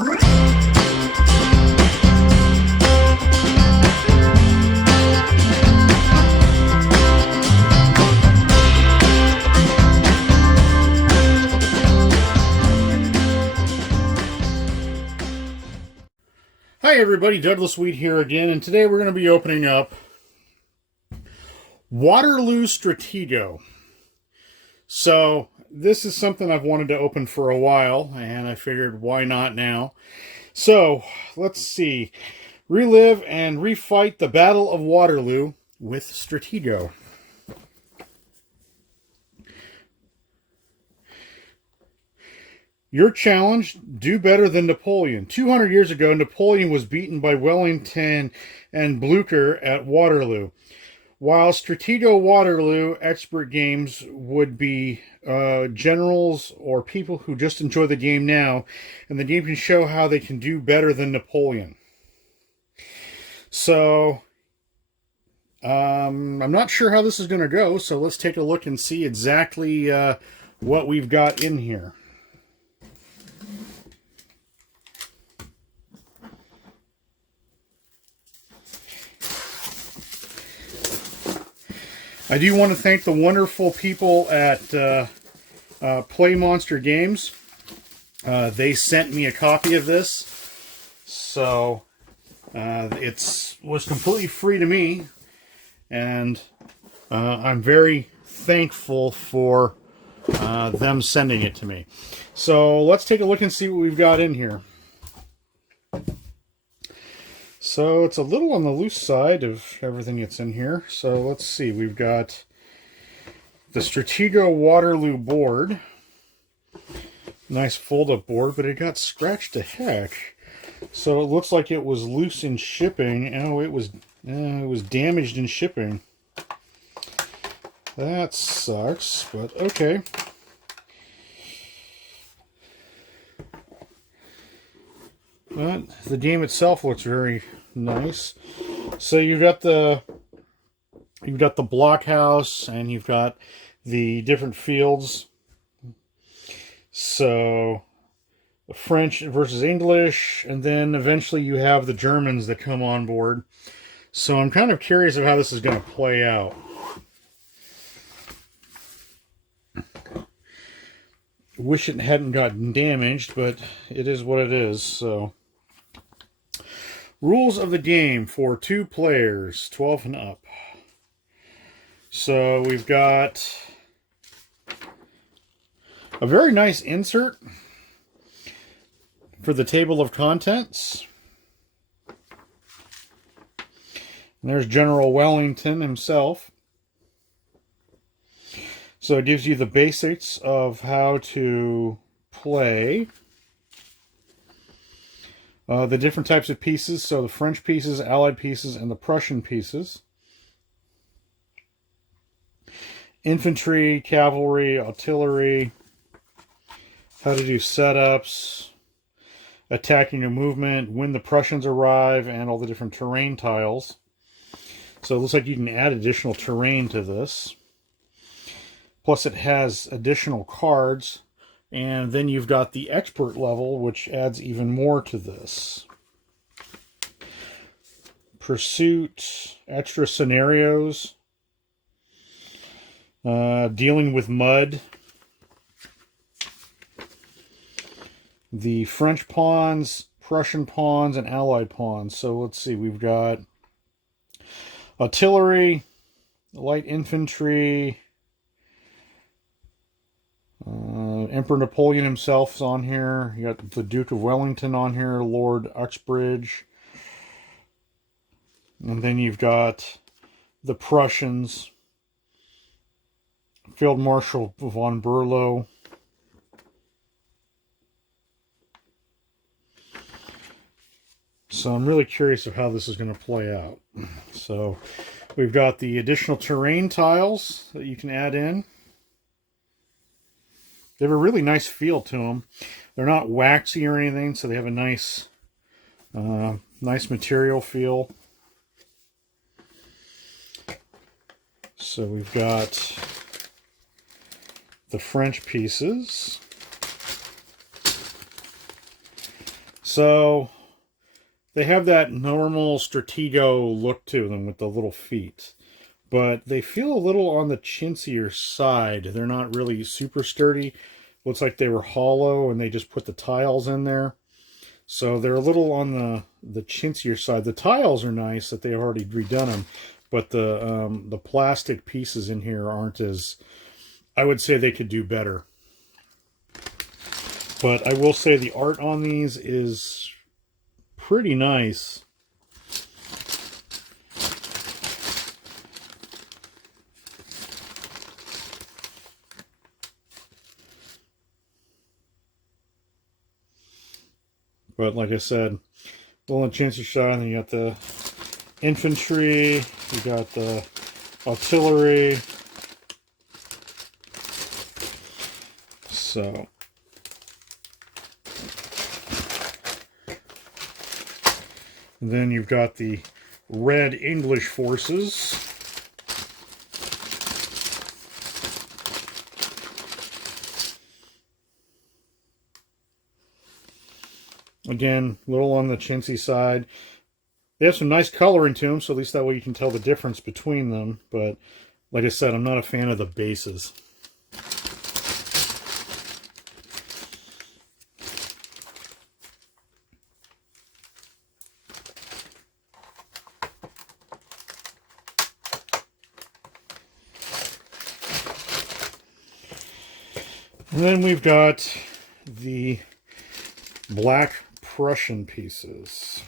Hi everybody, Douglas Wheat here again, and today we're going to be opening up Waterloo Stratego. So, this is something I've wanted to open for a while, and I figured why not now. So, let's see. Relive and refight the Battle of Waterloo with Stratego. Your challenge, do better than Napoleon. 200 years ago, Napoleon was beaten by Wellington and Blucher at Waterloo. While Stratego Waterloo expert games would be generals or people who just enjoy the game now, and the game can show how they can do better than Napoleon. So, I'm not sure how this is going to go, so let's take a look and see exactly what we've got in here. I do want to thank the wonderful people at Playmonster Games. They sent me a copy of this, so it was completely free to me, and I'm very thankful for them sending it to me. So let's take a look and see what we've got in here. So it's a little on the loose side of everything that's in here. So let's see. We've got the Stratego Waterloo board. Nice fold-up board, but it got scratched to heck. So it looks like it was loose in shipping. Oh, it was damaged in shipping. That sucks, but okay. But the game itself looks very nice. So you've got the blockhouse, and you've got the different fields. So French versus English, and then eventually you have the Germans that come on board. So I'm kind of curious of how this is going to play out. Wish it hadn't gotten damaged, but it is what it is. So, rules of the game for 2 players, 12 and up. So we've got a very nice insert for the table of contents. And there's General Wellington himself. So it gives you the basics of how to play. The different types of pieces, so the French pieces, Allied pieces, and the Prussian pieces. Infantry, cavalry, artillery, how to do setups, attacking a movement, when the Prussians arrive, and all the different terrain tiles. So it looks like you can add additional terrain to this. Plus it has additional cards, and then you've got the expert level, which adds even more to this. Pursuit, extra scenarios, dealing with mud, the French pawns, Prussian pawns, and Allied pawns. So let's see, we've got artillery, light infantry, Emperor Napoleon himself is on here. You got the Duke of Wellington on here, Lord Uxbridge. And then you've got the Prussians, Field Marshal von Berlo. So I'm really curious of how this is going to play out. So we've got the additional terrain tiles that you can add in. They have a really nice feel to them. They're not waxy or anything, so they have a nice material feel. So we've got the French pieces. So they have that normal Stratego look to them with the little feet, but they feel a little on the chintzier side. They're not really super sturdy. Looks like they were hollow and they just put the tiles in there. So they're a little on the chintzier side. The tiles are nice that they've already redone them, but the plastic pieces in here aren't as, I would say they could do better. But I will say the art on these is pretty nice. But like I said, a little on the chintzy side, and then you got the infantry, you got the artillery. So and then you've got the Red English forces. Again, a little on the chintzy side. They have some nice coloring to them, so at least that way you can tell the difference between them. But like I said, I'm not a fan of the bases. And then we've got the black Prussian pieces.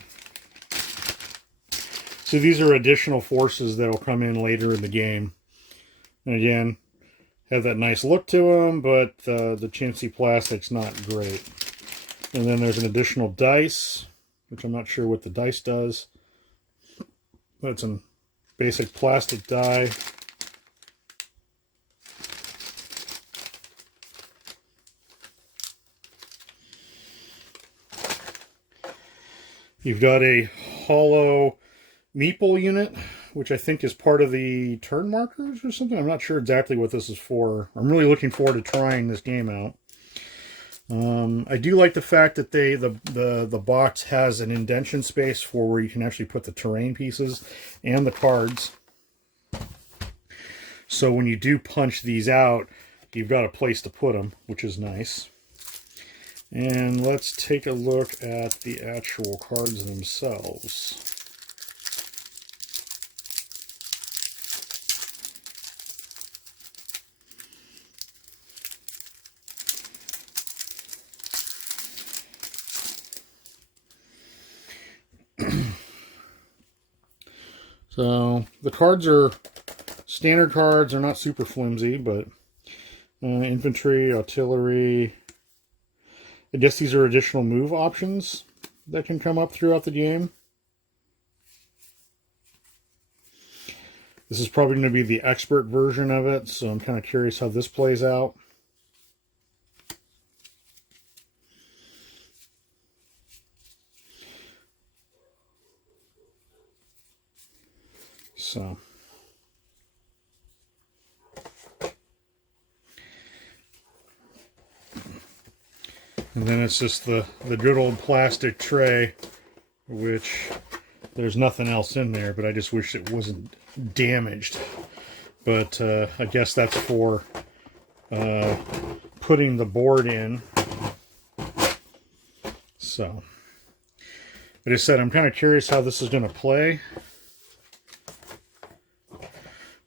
So these are additional forces that will come in later in the game. And again, have that nice look to them, but the chintzy plastic's not great. And then there's an additional dice, which I'm not sure what the dice does, but it's a basic plastic die. You've got a hollow meeple unit, which I think is part of the turn markers or something. I'm not sure exactly what this is for. I'm really looking forward to trying this game out. I do like the fact that the box has an indentation space for where you can actually put the terrain pieces and the cards. So when you do punch these out, you've got a place to put them, which is nice. And let's take a look at the actual cards themselves. So the cards are standard cards. They're not super flimsy, but infantry, artillery. I guess these are additional move options that can come up throughout the game. This is probably going to be the expert version of it, so I'm kind of curious how this plays out. So and then it's just the good old plastic tray, which there's nothing else in there, but I just wish it wasn't damaged. But I guess that's for putting the board in. So, like I said, I'm kind of curious how this is going to play.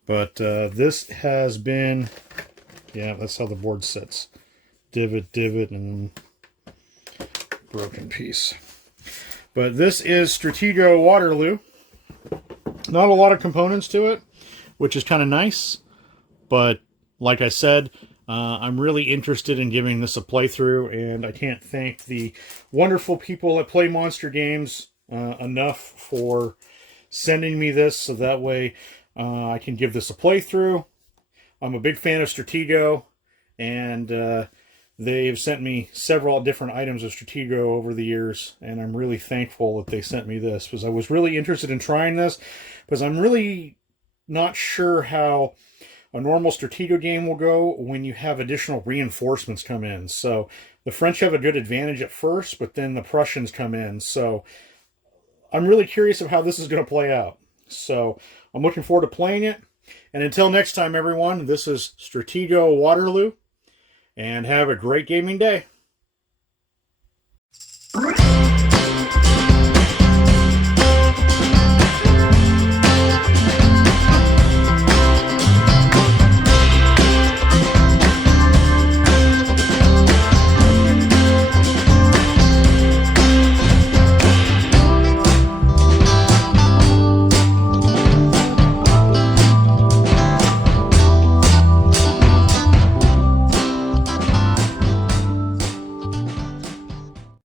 But this has been, yeah, that's how the board sits. Divot, divot, and broken piece. But this is Stratego Waterloo. Not a lot of components to it, which is kind of nice. But like I said, I'm really interested in giving this a playthrough, and I can't thank the wonderful people at Playmonster Games enough for sending me this, so that way I can give this a playthrough. I'm a big fan of Stratego, and they've sent me several different items of Stratego over the years, and I'm really thankful that they sent me this, because I was really interested in trying this, because I'm really not sure how A normal Stratego game will go when you have additional reinforcements come in. So the French have a good advantage at first, but then the Prussians come in. So I'm really curious of how this is going to play out. So I'm looking forward to playing it. And until next time, everyone, this is Stratego Waterloo, and have a great gaming day.